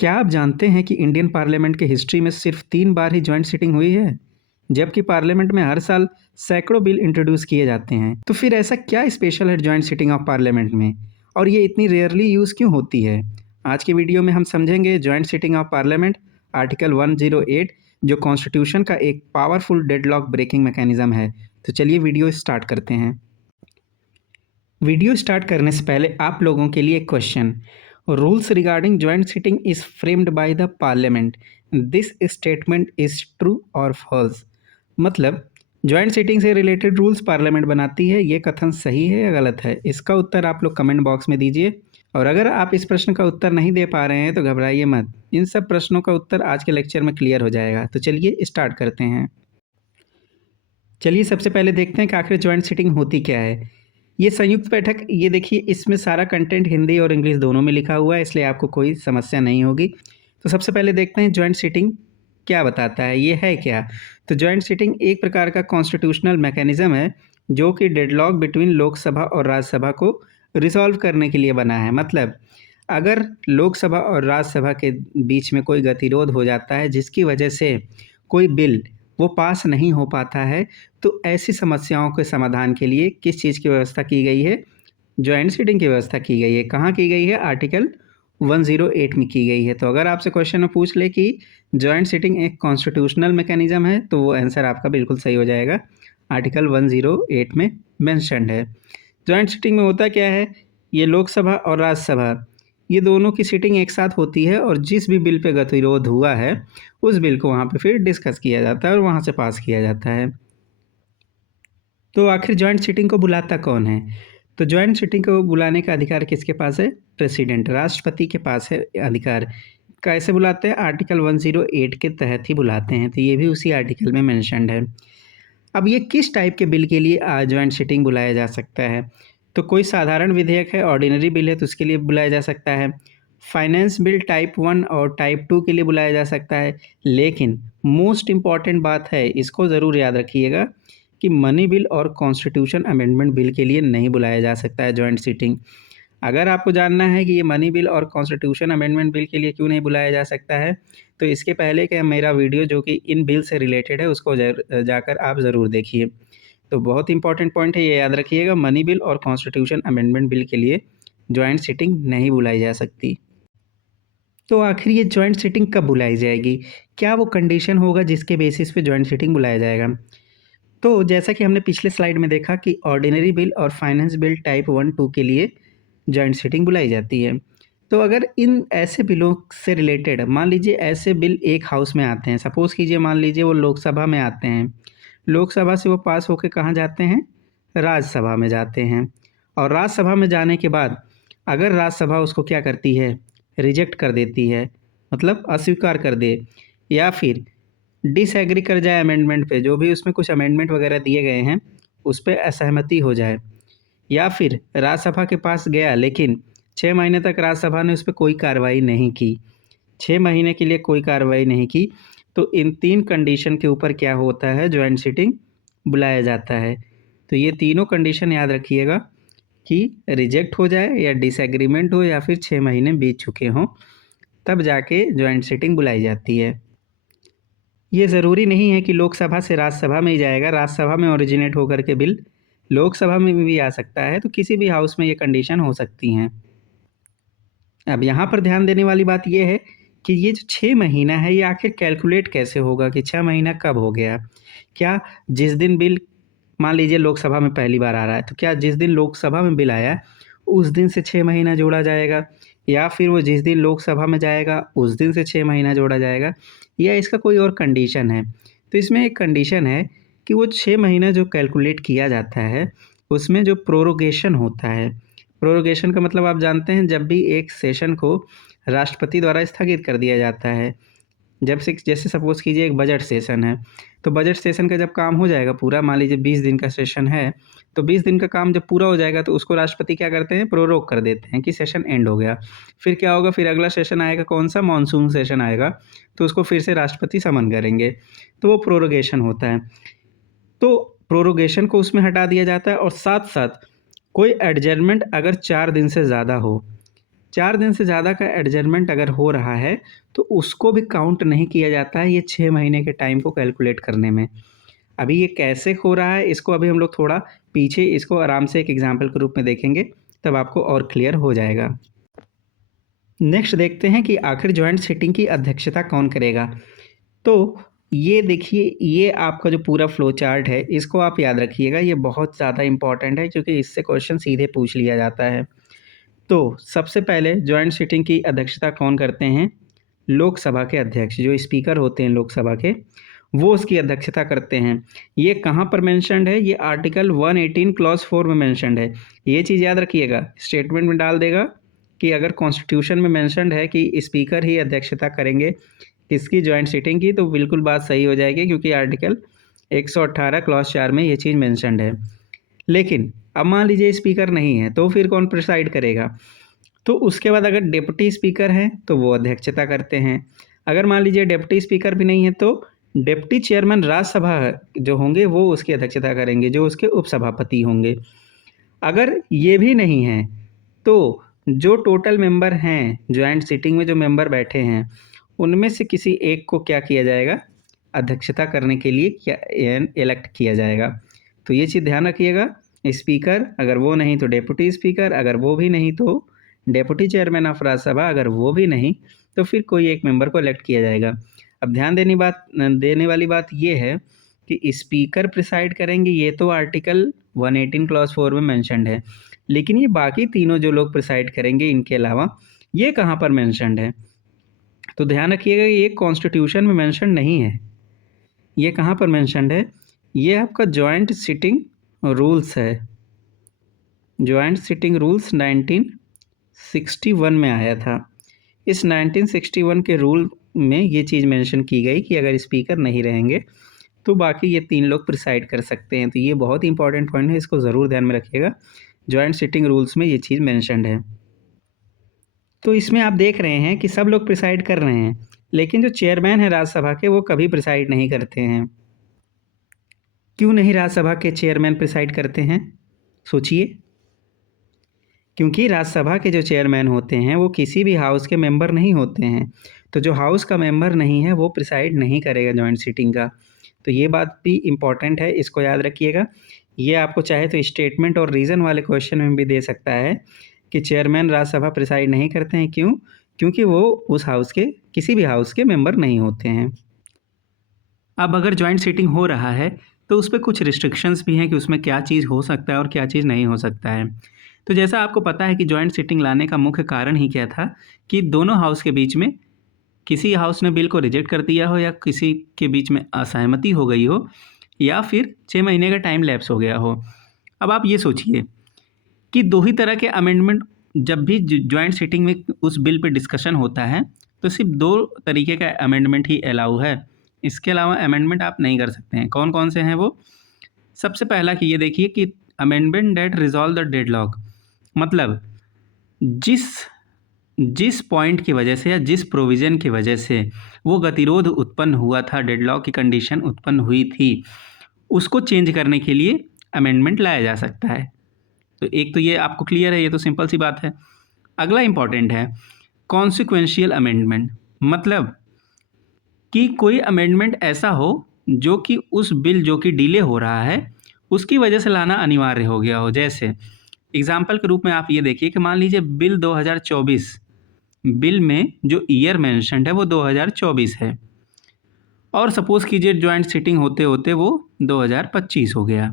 क्या आप जानते हैं कि इंडियन पार्लियामेंट की हिस्ट्री में सिर्फ 3 बार ही जॉइंट सिटिंग हुई है? जबकि पार्लियामेंट में हर साल सैकड़ों बिल इंट्रोड्यूस किए जाते हैं। तो फिर ऐसा क्या स्पेशल है जॉइंट सिटिंग ऑफ पार्लियामेंट में? और ये इतनी रेयरली यूज़ क्यों होती है? आज की वीडियो में हम समझेंगे joint sitting of parliament, article 108 जो कॉन्स्टिट्यूशन का एक पावरफुल डेडलॉक ब्रेकिंग मैकेनिज्म है। तो चलिए वीडियो स्टार्ट करते हैं। वीडियो स्टार्ट करने से पहले आप लोगों के लिए एक question. Rules regarding joint sitting is framed by the parliament. This statement is true और फॉल्स। मतलब ज्वाइंट सिटिंग से रिलेटेड रूल्स पार्लियामेंट बनाती है, ये कथन सही है या गलत है? इसका उत्तर आप लोग कमेंट बॉक्स में दीजिए। और अगर आप इस प्रश्न का उत्तर नहीं दे पा रहे हैं तो घबराइए मत, इन सब प्रश्नों का उत्तर आज के लेक्चर में क्लियर हो जाएगा। तो चलिए स्टार्ट करते हैं। चलिए सबसे पहले देखते हैं कि आखिर ज्वाइंट सिटिंग होती क्या है। ये संयुक्त बैठक, ये देखिए इसमें सारा कंटेंट हिंदी और इंग्लिश दोनों में लिखा हुआ है, इसलिए आपको कोई समस्या नहीं होगी। तो सबसे पहले देखते हैं ज्वाइंट सिटिंग क्या बताता है, ये है क्या। तो ज्वाइंट सिटिंग एक प्रकार का कॉन्स्टिट्यूशनल मैकेनिज्म है जो कि डेडलॉक बिटवीन लोकसभा और राज्यसभा को रिजॉल्व करने के लिए बना है। मतलब अगर लोकसभा और राज्यसभा के बीच में कोई गतिरोध हो जाता है जिसकी वजह से कोई बिल वो पास नहीं हो पाता है, तो ऐसी समस्याओं के समाधान के लिए किस चीज़ की व्यवस्था की गई है? जॉइंट सिटिंग की व्यवस्था की गई है। कहाँ की गई है? आर्टिकल 108 में की गई है। तो अगर आपसे क्वेश्चन में पूछ ले कि जॉइंट सिटिंग एक कॉन्स्टिट्यूशनल मैकेनिज्म है, तो वो आंसर आपका बिल्कुल सही हो जाएगा। आर्टिकल 108 में मेंशन्ड है। जॉइंट सिटिंग में होता क्या है, ये लोकसभा और राज्यसभा ये दोनों की सिटिंग एक साथ होती है और जिस भी बिल पे गतिरोध हुआ है उस बिल को वहाँ पे फिर डिस्कस किया जाता है और वहाँ से पास किया जाता है। तो आखिर जॉइंट सिटिंग को बुलाता कौन है? तो जॉइंट सिटिंग को बुलाने का अधिकार किसके पास है? प्रेसिडेंट, राष्ट्रपति के पास है अधिकार। कैसे बुलाते हैं? आर्टिकल 108 के तहत ही बुलाते हैं। तो ये भी उसी आर्टिकल में मेंशन्ड है। अब ये किस टाइप के बिल के लिए जॉइंट सिटिंग बुलाया जा सकता है? तो कोई साधारण विधेयक है, ऑर्डिनरी बिल है, तो उसके लिए बुलाया जा सकता है। फाइनेंस बिल टाइप 1 और टाइप 2 के लिए बुलाया जा सकता है। लेकिन मोस्ट इम्पॉर्टेंट बात है, इसको ज़रूर याद रखिएगा कि मनी बिल और कॉन्स्टिट्यूशन अमेंडमेंट बिल के लिए नहीं बुलाया जा सकता है जॉइंट सिटिंग। अगर आपको जानना है कि ये मनी बिल और कॉन्स्टिट्यूशन अमेंडमेंट बिल के लिए क्यों नहीं बुलाया जा सकता है, तो इसके पहले का मेरा वीडियो जो कि इन बिल से रिलेटेड है उसको जाकर आप ज़रूर देखिए। तो बहुत इंपॉर्टेंट पॉइंट है, ये याद रखिएगा, मनी बिल और कॉन्स्टिट्यूशन अमेंडमेंट बिल के लिए जॉइंट सिटिंग नहीं बुलाई जा सकती। तो आखिर ये जॉइंट सिटिंग कब बुलाई जाएगी? क्या वो कंडीशन होगा जिसके बेसिस पे जॉइंट सिटिंग बुलाया जाएगा? तो जैसा कि हमने पिछले स्लाइड में देखा कि ऑर्डिनरी बिल और फाइनेंस बिल टाइप 1-2 के लिए जॉइंट सिटिंग बुलाई जाती है। तो अगर इन ऐसे बिलों से रिलेटेड मान लीजिए ऐसे बिल एक हाउस में आते हैं, सपोज़ कीजिए मान लीजिए वो लोकसभा में आते हैं, लोकसभा से वो पास होके कहाँ जाते हैं? राज्यसभा में जाते हैं। और राज्यसभा में जाने के बाद अगर राज्यसभा उसको क्या करती है? रिजेक्ट कर देती है, मतलब अस्वीकार कर दे, या फिर डिसएग्री कर जाए अमेंडमेंट पे, जो भी उसमें कुछ अमेंडमेंट वगैरह दिए गए हैं उस पे असहमति हो जाए, या फिर राज्यसभा के पास गया लेकिन 6 महीने तक राज्यसभा ने उस पे कोई कार्रवाई नहीं की, 6 महीने के लिए कोई कार्रवाई नहीं की, तो इन 3 कंडीशन के ऊपर क्या होता है? जॉइंट सिटिंग बुलाया जाता है। तो ये तीनों कंडीशन याद रखिएगा कि रिजेक्ट हो जाए या डिसएग्रीमेंट हो या फिर 6 महीने बीत चुके हों, तब जाके जॉइंट सिटिंग बुलाई जाती है। ये ज़रूरी नहीं है कि लोकसभा से राज्यसभा में ही जाएगा, राज्यसभा में ओरिजिनेट होकर के बिल लोकसभा में भी आ सकता है, तो किसी भी हाउस में ये कंडीशन हो सकती हैं। अब यहाँ पर ध्यान देने वाली बात ये है कि ये जो 6 महीना है ये आखिर कैलकुलेट कैसे होगा कि 6 महीना कब हो गया? क्या जिस दिन बिल मान लीजिए लोकसभा में पहली बार आ रहा है, तो क्या जिस दिन लोकसभा में बिल आया उस दिन से 6 महीना जोड़ा जाएगा, या फिर वो जिस दिन लोकसभा में जाएगा उस दिन से 6 महीना जोड़ा जाएगा, या इसका कोई और कंडीशन है? तो इसमें एक कंडीशन है कि वो 6 महीना जो कैलकुलेट किया जाता है उसमें जो प्रोरोगेशन होता है, प्रोरोगेशन का मतलब आप जानते हैं, जब भी एक सेशन को राष्ट्रपति द्वारा स्थगित कर दिया जाता है, जब से जैसे सपोज़ कीजिए एक बजट सेशन है, तो बजट सेशन का जब काम हो जाएगा पूरा, मान लीजिए 20 दिन का सेशन है, तो 20 दिन का काम जब पूरा हो जाएगा तो उसको राष्ट्रपति क्या करते हैं? प्रोरोग कर देते हैं कि सेशन एंड हो गया। फिर क्या होगा? फिर अगला सेशन आएगा, कौन-सा? मानसून सेशन आएगा, तो उसको फिर से राष्ट्रपति समन करेंगे, तो वो प्रोरोगेशन होता है। तो प्रोरोगेशन को उसमें हटा दिया जाता है और साथ-साथ कोई एडजर्नमेंट अगर 4 दिन से ज़्यादा हो, 4 दिन से ज़्यादा का एडजर्नमेंट अगर हो रहा है तो उसको भी काउंट नहीं किया जाता है ये 6 महीने के टाइम को कैलकुलेट करने में। अभी ये कैसे हो रहा है इसको अभी हम लोग थोड़ा पीछे इसको आराम से एक एग्जाम्पल के रूप में देखेंगे, तब आपको और क्लियर हो जाएगा। नेक्स्ट देखते हैं कि आखिर जॉइंट सिटिंग की अध्यक्षता कौन करेगा। तो ये देखिए, ये आपका जो पूरा फ्लो चार्ट है इसको आप याद रखिएगा, ये बहुत ज़्यादा इंपॉर्टेंट है क्योंकि इससे क्वेश्चन सीधे पूछ लिया जाता है। तो सबसे पहले जॉइंट सिटिंग की अध्यक्षता कौन करते हैं? लोकसभा के अध्यक्ष, जो स्पीकर होते हैं लोकसभा के, वो उसकी अध्यक्षता करते हैं। ये कहाँ पर मेंशन्ड है? ये आर्टिकल 118 क्लॉज 4 में मेंशन्ड है। ये चीज़ याद रखिएगा, स्टेटमेंट में डाल देगा कि अगर कॉन्स्टिट्यूशन में मेंशन्ड है कि स्पीकर ही अध्यक्षता करेंगे किसकी? जॉइंट सिटिंग की, तो बिल्कुल बात सही हो जाएगी क्योंकि आर्टिकल 118 क्लॉज 4 में ये चीज़ मेंशन्ड है। लेकिन अब मान लीजिए स्पीकर नहीं है तो फिर कौन प्रिसाइड करेगा? तो उसके बाद अगर डिप्टी स्पीकर है तो वो अध्यक्षता करते हैं। अगर मान लीजिए डिप्टी स्पीकर भी नहीं है तो डिप्टी चेयरमैन राज्यसभा जो होंगे वो उसकी अध्यक्षता करेंगे, जो उसके उपसभापति होंगे। अगर ये भी नहीं है तो जो टोटल मेंबर हैं जॉइंट सिटिंग में, जो मेंबर बैठे हैं उनमें से किसी एक को क्या किया जाएगा? अध्यक्षता करने के लिए क्या इलेक्ट किया जाएगा। तो ये चीज़ ध्यान रखिएगा, स्पीकर अगर वो नहीं तो डेप्यूटी स्पीकर, अगर वो भी नहीं तो डेप्यूटी चेयरमैन ऑफ राज्यसभा, अगर वो भी नहीं तो फिर कोई एक मेंबर को इलेक्ट किया जाएगा। अब ध्यान देने वाली बात ये है कि स्पीकर प्रिसाइड करेंगे, ये तो आर्टिकल 118 क्लॉज 4 में मेंशन्ड है, लेकिन ये बाकी तीनों जो लोग प्रिसाइड करेंगे इनके अलावा ये कहाँ पर मेंशन्ड है? तो ध्यान रखिएगा ये कॉन्स्टिट्यूशन में मेंशन नहीं है। ये कहाँ पर मेंशन्ड है? ये आपका जॉइंट सिटिंग रूल्स है। जॉइंट सिटिंग रूल्स 1961 में आया था। इस 1961 के रूल में ये चीज़ मेंशन की गई कि अगर स्पीकर नहीं रहेंगे तो बाकी ये 3 लोग प्रिसाइड कर सकते हैं। तो ये बहुत इंपॉर्टेंट पॉइंट है, इसको ज़रूर ध्यान में रखिएगा। जॉइंट सिटिंग रूल्स में ये चीज़ मेंशन्ड है। तो इसमें आप देख रहे हैं कि सब लोग प्रिसाइड कर रहे हैं, लेकिन जो चेयरमैन है राज्यसभा के वो कभी प्रिसाइड नहीं करते हैं। क्यों नहीं राज्यसभा के चेयरमैन प्रिसाइड करते हैं? सोचिए। क्योंकि राज्यसभा के जो चेयरमैन होते हैं वो किसी भी हाउस के मेंबर नहीं होते हैं। तो जो हाउस का मेंबर नहीं है वो प्रिसाइड नहीं करेगा जॉइंट सिटिंग का। तो ये बात भी इम्पॉर्टेंट है, इसको याद रखिएगा। ये आपको चाहे तो स्टेटमेंट और रीज़न वाले क्वेश्चन में भी दे सकता है कि चेयरमैन राज्यसभा प्रिसाइड नहीं करते हैं। क्यों? क्योंकि वो उस हाउस के किसी भी हाउस के मेंबर नहीं होते हैं। अब अगर जॉइंट सिटिंग हो रहा है तो उस पर कुछ रिस्ट्रिक्शंस भी हैं कि उसमें क्या चीज़ हो सकता है और क्या चीज़ नहीं हो सकता है। तो जैसा आपको पता है कि जॉइंट सिटिंग लाने का मुख्य कारण ही क्या था कि दोनों हाउस के बीच में किसी हाउस ने बिल को रिजेक्ट कर दिया हो, या किसी के बीच में असहमति हो गई हो, या फिर 6 महीने का टाइम लैप्स हो गया हो। अब आप ये सोचिए कि दो ही तरह के अमेंडमेंट जब भी जॉइंट सिटिंग में उस बिल पे डिस्कशन होता है तो सिर्फ 2 तरीके का अमेंडमेंट ही अलाउ है। इसके अलावा अमेंडमेंट आप नहीं कर सकते हैं। कौन कौन से हैं वो? सबसे पहला कि ये देखिए कि amendment date resolve the deadlock, मतलब जिस पॉइंट की वजह से या जिस प्रोविज़न की वजह से वो गतिरोध उत्पन्न हुआ था, डेडलॉक की कंडीशन उत्पन्न हुई थी, उसको चेंज करने के लिए अमेंडमेंट लाया जा सकता है। तो एक तो ये आपको क्लियर है, ये तो सिंपल सी बात है। अगला इम्पॉर्टेंट है कॉन्सिक्वेंशियल अमेंडमेंट, मतलब कि कोई अमेंडमेंट ऐसा हो जो कि उस बिल जो कि डिले हो रहा है उसकी वजह से लाना अनिवार्य हो गया हो। जैसे एग्जाम्पल के रूप में आप ये देखिए कि मान लीजिए बिल 2024, बिल में जो ईयर मेंशन्ड है वो 2024 है, और सपोज़ कीजिए जॉइंट सिटिंग होते होते वो 2025 हो गया।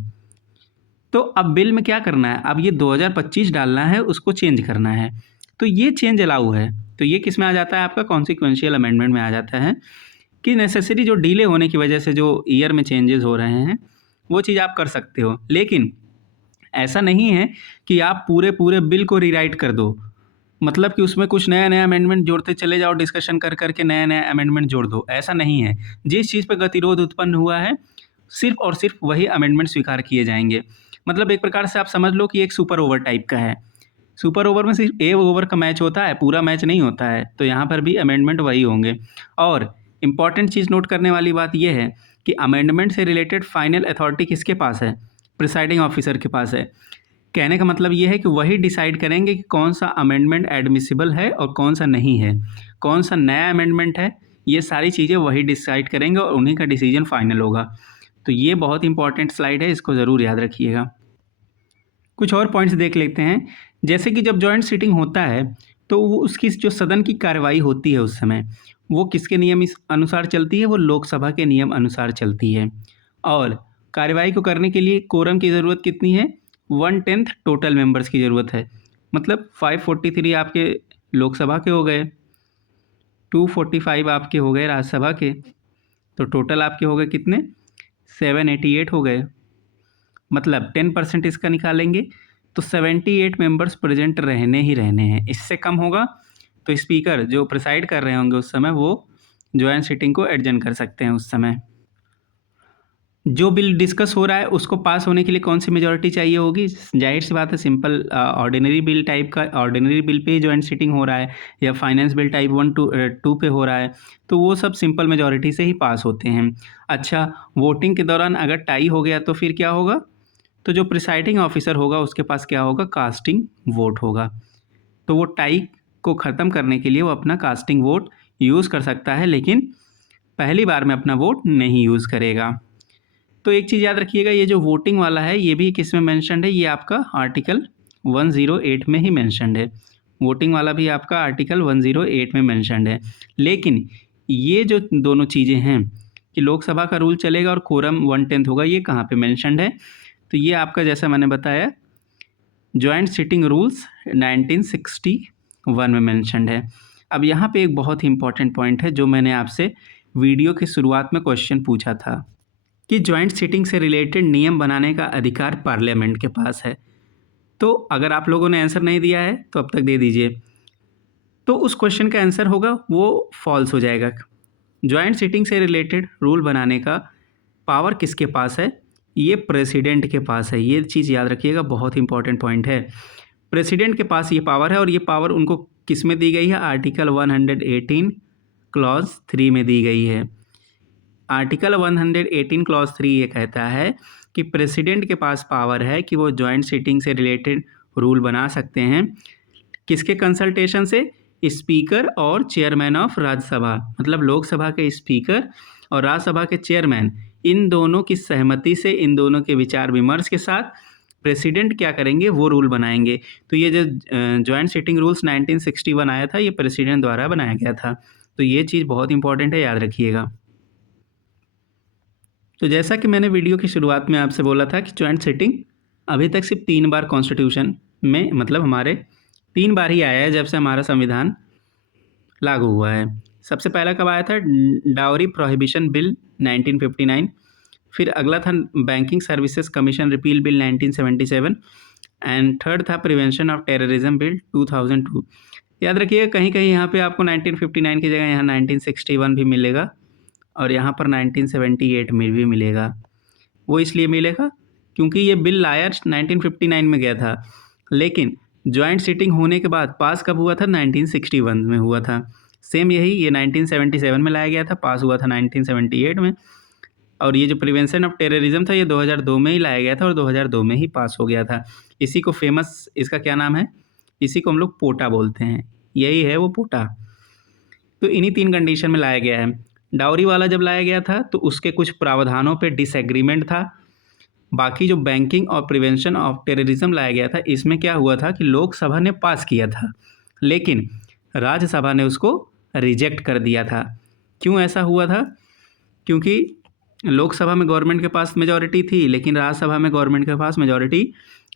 तो अब बिल में क्या करना है? अब ये 2025 डालना है, उसको चेंज करना है। तो ये चेंज अलाउ है। तो ये किस में आ जाता है? आपका कॉन्सिक्वेंशियल अमेंडमेंट में आ जाता है कि नेसेसरी जो डिले होने की वजह से जो ईयर में चेंजेस हो रहे हैं वो चीज़ आप कर सकते हो। लेकिन ऐसा नहीं है कि आप पूरे बिल को रीराइट कर दो, मतलब कि उसमें कुछ नया अमेंडमेंट जोड़ते चले जाओ, डिस्कशन कर करके नया अमेंडमेंट जोड़ दो। ऐसा नहीं है। जिस चीज़ पर गतिरोध उत्पन्न हुआ है सिर्फ और सिर्फ वही अमेंडमेंट स्वीकार किए जाएंगे। मतलब एक प्रकार से आप समझ लो कि एक सुपर ओवर टाइप का है। सुपर ओवर में सिर्फ एक ओवर का मैच होता है, पूरा मैच नहीं होता है। तो यहाँ पर भी अमेंडमेंट वही होंगे। और इम्पॉर्टेंट चीज़ नोट करने वाली बात यह है कि अमेंडमेंट से रिलेटेड फाइनल अथॉरिटी किसके पास है? प्रिसाइडिंग ऑफिसर के पास है। कहने का मतलब ये है कि वही डिसाइड करेंगे कि कौन सा अमेंडमेंट एडमिसिबल है और कौन सा नहीं है, कौन सा नया अमेंडमेंट है, ये सारी चीज़ें वही डिसाइड करेंगे और उन्हीं का डिसीजन फाइनल होगा। तो ये बहुत इंपॉर्टेंट स्लाइड है, इसको ज़रूर याद रखिएगा। कुछ और पॉइंट्स देख लेते हैं। जैसे कि जब जॉइंट सीटिंग होता है तो वो उसकी जो सदन की कार्रवाई होती है उस समय वो किसके नियम इस अनुसार चलती है, वो लोकसभा के नियम अनुसार चलती है। और कार्रवाई को करने के लिए कोरम की ज़रूरत कितनी है, 1/10 टोटल मेंबर्स की ज़रूरत है। मतलब 543 आपके लोकसभा के हो गए, 245 आपके हो गए राज्यसभा के, तो टोटल आपके हो गए कितने, 788 हो गए। मतलब 10% इसका निकालेंगे तो 78 मेंबर्स प्रेजेंट रहने ही रहने हैं। इससे कम होगा तो स्पीकर जो प्रिसाइड कर रहे होंगे उस समय वो जॉइंट सीटिंग को एडजर्न कर सकते हैं उस समय। जो बिल डिस्कस हो रहा है उसको पास होने के लिए कौन सी मेजॉरिटी चाहिए होगी, जाहिर सी बात है सिंपल ऑर्डिनरी बिल टाइप का, ऑर्डिनरी बिल पे ही जॉइंट सीटिंग हो रहा है या फाइनेंस बिल टाइप 1-2 पे हो रहा है तो वो सब सिंपल मेजॉरिटी से ही पास होते हैं। अच्छा, वोटिंग के दौरान अगर टाई हो गया तो फिर क्या होगा, तो जो प्रिसाइडिंग ऑफिसर होगा उसके पास क्या होगा, कास्टिंग वोट होगा। तो वो टाई को ख़त्म करने के लिए वो अपना कास्टिंग वोट यूज़ कर सकता है, लेकिन पहली बार में अपना वोट नहीं यूज़ करेगा। तो एक चीज़ याद रखिएगा, ये जो वोटिंग वाला है ये भी किस में मेंशन्ड है, ये आपका आर्टिकल 108 में ही मेंशन्ड है। वोटिंग वाला भी आपका आर्टिकल 108 में मेंशन्ड है। लेकिन ये जो दोनों चीज़ें हैं कि लोकसभा का रूल चलेगा और कोरम 1/10 होगा, ये कहाँ पे मेंशन्ड है, तो ये आपका जैसा मैंने बताया जॉइंट सीटिंग रूल्स 1961 में मेंशन्ड है। अब यहाँ पे एक बहुत ही इंपॉर्टेंट पॉइंट है जो मैंने आपसे वीडियो की शुरुआत में क्वेश्चन पूछा था कि जॉइंट सीटिंग से रिलेटेड नियम बनाने का अधिकार पार्लियामेंट के पास है। तो अगर आप लोगों ने आंसर नहीं दिया है तो अब तक दे दीजिए। तो उस क्वेश्चन का आंसर होगा वो फॉल्स हो जाएगा। जॉइंट सीटिंग से रिलेटेड रूल बनाने का पावर किसके पास है, ये प्रेसिडेंट के पास है। ये चीज़ याद रखिएगा, बहुत इंपॉर्टेंट पॉइंट है। प्रेसिडेंट के पास ये पावर है और ये पावर उनको किस में दी गई है, आर्टिकल 118 क्लॉज 3 में दी गई है। आर्टिकल 118 क्लॉज 3 ये कहता है कि प्रेसिडेंट के पास पावर है कि वो जॉइंट सीटिंग से रिलेटेड रूल बना सकते हैं। किसके कंसल्टेशन से, स्पीकर और चेयरमैन ऑफ राज्यसभा, मतलब लोकसभा के स्पीकर और राज्यसभा के चेयरमैन, इन दोनों की सहमति से, इन दोनों के विचार विमर्श के साथ प्रेसिडेंट क्या करेंगे, वो रूल बनाएंगे। तो ये जो जॉइंट सीटिंग रूल्स 1961 आया था ये प्रेसिडेंट द्वारा बनाया गया था। तो ये चीज़ बहुत इंपॉर्टेंट है, याद रखिएगा। तो जैसा कि मैंने वीडियो की शुरुआत में आपसे बोला था कि जॉइंट सीटिंग अभी तक सिर्फ 3 बार कॉन्स्टिट्यूशन में, मतलब हमारे 3 बार ही आया है जब से हमारा संविधान लागू हुआ है। सबसे पहला कब आया था, डाउरी प्रोहिबिशन बिल 1959, फिर अगला था banking services commission repeal bill 1977 and third था प्रिवेंशन ऑफ टेररिज्म बिल 2002। याद रखिएगा कहीं कहीं यहाँ पे आपको 1959 की जगह यहाँ 1961 भी मिलेगा और यहाँ पर 1978 में भी मिलेगा। वो इसलिए मिलेगा क्योंकि ये बिल आया 1959 में गया था, लेकिन जॉइंट सीटिंग होने के बाद पास कब हुआ था, 1961 में हुआ था। सेम यही ये 1977 में लाया गया था, पास हुआ था 1978 में। और ये जो प्रिवेंशन ऑफ टेररिज्म था ये 2002 में ही लाया गया था और 2002 में ही पास हो गया था। इसी को फेमस, इसका क्या नाम है, इसी को हम लोग पोटा बोलते हैं, यही है वो पोटा। तो इन्हीं 3 कंडीशन में लाया गया है। डाउरी वाला जब लाया गया था तो उसके कुछ प्रावधानों पे डिसएग्रीमेंट था। बाकी जो बैंकिंग और प्रिवेंशन ऑफ टेररिज्म लाया गया था इसमें क्या हुआ था कि लोकसभा ने पास किया था लेकिन राज्यसभा ने उसको रिजेक्ट कर दिया था। क्यों ऐसा हुआ था, क्योंकि लोकसभा में गवर्नमेंट के पास मेजॉरिटी थी लेकिन राज्यसभा में गवर्नमेंट के पास मेजॉरिटी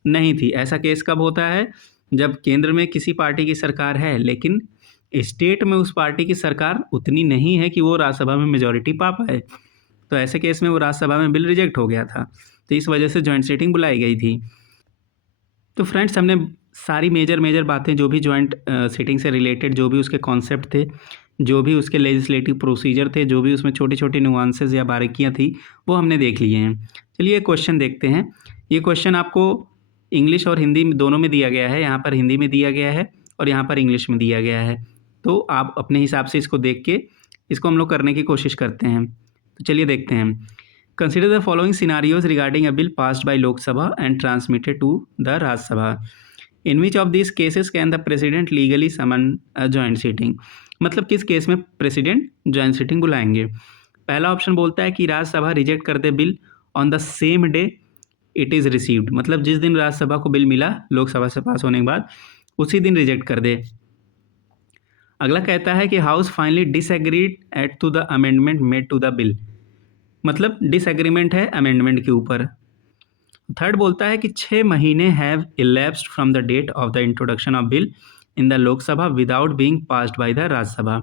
नहीं थी। ऐसा केस कब होता है, जब केंद्र में किसी पार्टी की सरकार है लेकिन स्टेट में उस पार्टी की सरकार उतनी नहीं है कि वो राज्यसभा में मेजॉरिटी पा पाए। तो ऐसे केस में वो राज्यसभा में बिल रिजेक्ट हो गया था, तो इस वजह से जॉइंट सीटिंग बुलाई गई थी। तो फ्रेंड्स हमने सारी मेजर बातें जो भी जॉइंट सीटिंग से रिलेटेड जो भी उसके कॉन्सेप्ट थे, जो भी उसके लेजिस्लेटिव प्रोसीजर थे, जो भी उसमें छोटी छोटी नुआंसेस या बारीकियाँ थी वो हमने देख लिए हैं। चलिए क्वेश्चन देखते हैं। ये क्वेश्चन आपको इंग्लिश और हिंदी में दोनों में दिया गया है। यहाँ पर हिंदी में दिया गया है और यहाँ पर इंग्लिश में दिया गया है। तो आप अपने हिसाब से इसको देख के इसको हम लोग करने की कोशिश करते हैं। तो चलिए देखते हैं। Consider the following scenarios regarding a bill passed by Lok Sabha and transmitted to the Rajya Sabha. In which of this cases can the president legally summon a joint sitting. मतलब किस केस में प्रेसिडेंट जॉइंट सीटिंग बुलाएंगे। पहला ऑप्शन बोलता है कि Rajya Sabha reject कर दे bill on the same day it is received, मतलब जिस दिन राज्यसभा को बिल मिला लोकसभा से पास होने के बाद उसी दिन रिजेक्ट कर दे। अगला कहता है कि house finally disagreed at to the amendment made to the bill, मतलब डिसएग्रीमेंट है अमेंडमेंट के ऊपर। थर्ड बोलता है कि 6 महीने have elapsed from the date of the introduction of bill in the Lok Sabha without being passed by the Rajya Sabha.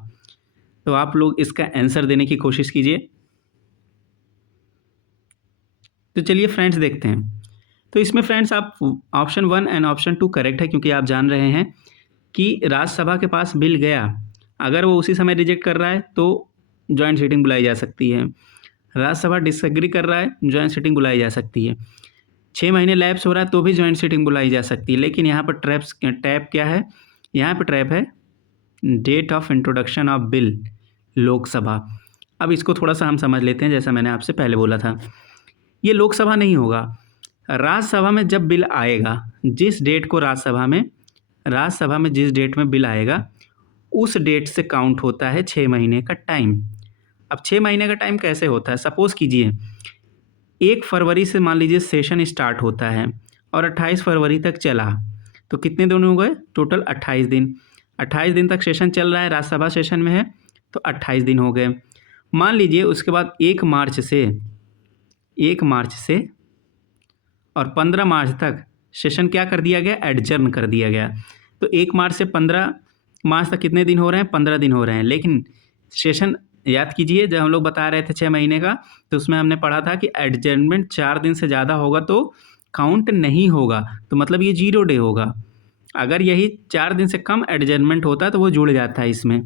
तो आप लोग इसका आंसर देने की कोशिश कीजिए। तो चलिए फ्रेंड्स देखते हैं। तो इसमें फ्रेंड्स आप ऑप्शन 1 एंड ऑप्शन 2 करेक्ट है, क्योंकि आप जान रहे हैं कि राज्यसभा के पास बिल गया, अगर वो उसी समय रिजेक्ट कर रहा है तो जॉइंट सीटिंग बुलाई जा सकती है। राज्यसभा डिसएग्री कर रहा है, जॉइंट सीटिंग बुलाई जा सकती है। 6 महीने लैप्स हो रहा है तो भी जॉइंट सीटिंग बुलाई जा सकती है। लेकिन यहाँ पर टैप क्या है, यहाँ पर ट्रैप है date of introduction of bill Lok Sabha. अब इसको थोड़ा सा हम समझ लेते हैं। जैसा मैंने आपसे पहले बोला था, ये लोकसभा नहीं होगा, राज्यसभा में जब बिल आएगा, जिस डेट को राज्यसभा में जिस डेट में बिल आएगा उस डेट से काउंट होता है 6 महीने का टाइम। अब 6 महीने का टाइम कैसे होता है, सपोज़ कीजिए 1 फरवरी से मान लीजिए सेशन स्टार्ट होता है और 28 फरवरी तक चला, तो कितने दिन हो गए, टोटल 28 दिन। 28 दिन तक सेशन चल रहा है, राज्यसभा सेशन में है तो 28 दिन हो गए। मान लीजिए उसके बाद 1 मार्च से और 15 मार्च तक सेशन क्या कर दिया गया, एडजर्न कर दिया गया। तो 1 मार्च से 15 मार्च तक कितने दिन हो रहे हैं, 15 दिन हो रहे हैं। लेकिन सेशन याद कीजिए, जब हम लोग बता रहे थे 6 महीने का, तो उसमें हमने पढ़ा था कि एडजर्नमेंट 4 दिन से ज़्यादा होगा तो काउंट नहीं होगा, तो मतलब ये 0 डे होगा। अगर यही 4 दिन से कम एडजर्नमेंट होता तो वो जुड़ जाता है इसमें।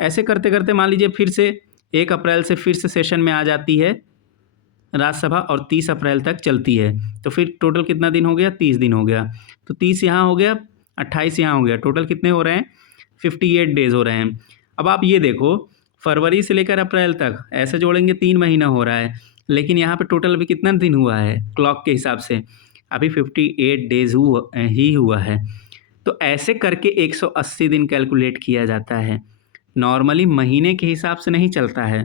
ऐसे करते करते मान लीजिए फिर से 1 अप्रैल से फिर से सेशन में आ जाती है राज्यसभा और 30 अप्रैल तक चलती है, तो फिर टोटल कितना दिन हो गया, 30 दिन हो गया। तो 30 यहाँ हो गया, 28 यहाँ हो गया, टोटल कितने हो रहे हैं, 58 डेज़ हो रहे हैं। अब आप ये देखो, फरवरी से लेकर अप्रैल तक ऐसे जोड़ेंगे 3 महीना हो रहा है, लेकिन यहाँ पे टोटल अभी कितना दिन हुआ है क्लॉक के हिसाब से, अभी 58 डेज़ हुआ है। तो ऐसे करके 180 दिन कैलकुलेट किया जाता है। नॉर्मली महीने के हिसाब से नहीं चलता है।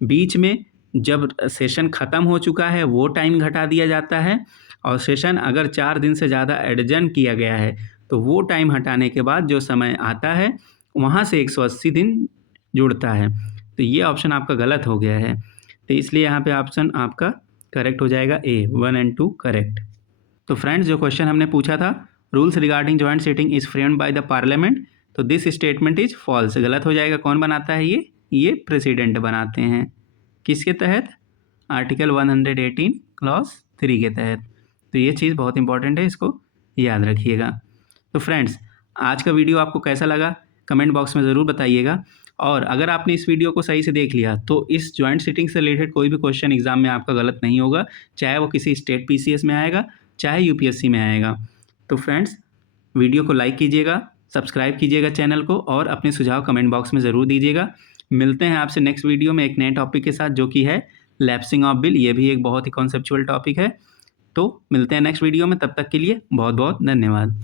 बीच में जब सेशन ख़त्म हो चुका है वो टाइम घटा दिया जाता है, और सेशन अगर 4 दिन से ज़्यादा एडजर्न किया गया है तो वो टाइम हटाने के बाद जो समय आता है वहाँ से 180 दिन जुड़ता है। तो ये ऑप्शन आपका गलत हो गया है, तो इसलिए यहाँ पे ऑप्शन आपका करेक्ट हो जाएगा ए, 1 एंड 2 करेक्ट। तो फ्रेंड्स, जो क्वेश्चन हमने पूछा था, rules regarding joint sitting is framed by the parliament, तो दिस स्टेटमेंट इज़ फॉल्स, गलत हो जाएगा। कौन बनाता है ये प्रेसिडेंट बनाते हैं। किसके तहत, आर्टिकल 118 क्लॉज 3 के तहत। तो ये चीज़ बहुत इंपॉर्टेंट है, इसको याद रखिएगा। तो फ्रेंड्स, आज का वीडियो आपको कैसा लगा कमेंट बॉक्स में ज़रूर बताइएगा, और अगर आपने इस वीडियो को सही से देख लिया तो इस जॉइंट सीटिंग से रिलेटेड कोई भी क्वेश्चन एग्जाम में आपका गलत नहीं होगा, चाहे वो किसी स्टेट पीसीएस में आएगा चाहे यूपीएससी में आएगा। तो फ्रेंड्स, वीडियो को लाइक कीजिएगा, सब्सक्राइब कीजिएगा चैनल को, और अपने सुझाव कमेंट बॉक्स में ज़रूर दीजिएगा। मिलते हैं आपसे नेक्स्ट वीडियो में एक नए टॉपिक के साथ, जो कि है लैप्सिंग ऑफ बिल। ये भी एक बहुत ही कॉन्सेप्चुअल टॉपिक है। तो मिलते हैं नेक्स्ट वीडियो में, तब तक के लिए बहुत बहुत धन्यवाद।